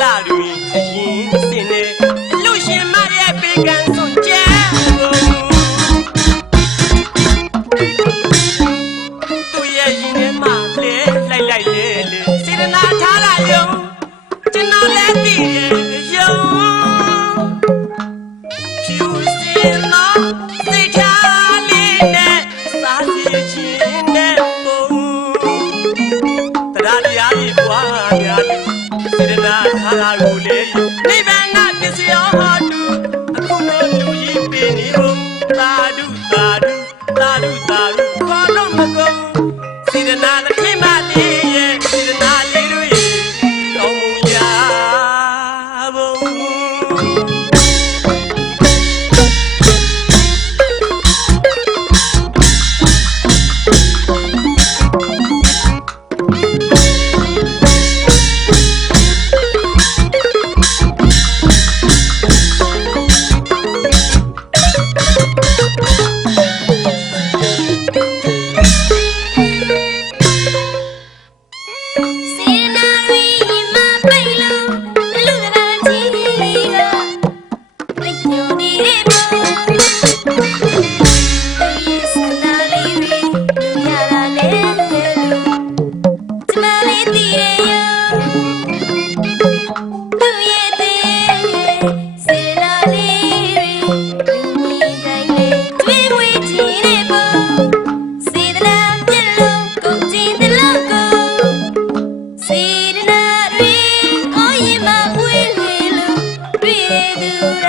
လှလူရင်အရင် i